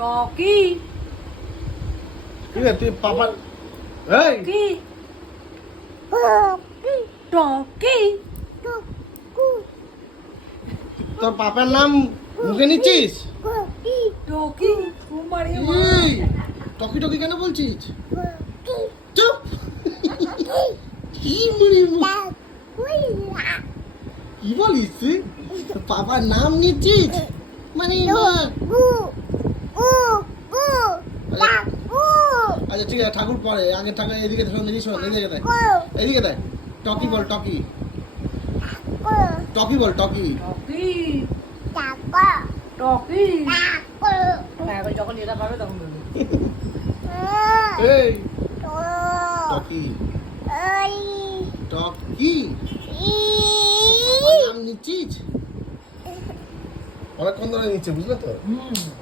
Coki. Iki dadi papat. Hei. Coki. Coki. Coki. Tor papan lam mungkin ini cheese. Coki. Coki. Kumari. Coki coki kena bol cheese. Coki. Cep. Ii muri mu. Ii bol isi. Papan আচ্ছা ঠিক আছে ঠাকুর পরে আগে ঠাকুর এদিকে এদিকে দেয় এদিকে দেয় টকি বল টকি টকি বল টকি অনেকক্ষণ ধরে নিচ্ছে বুঝলে তো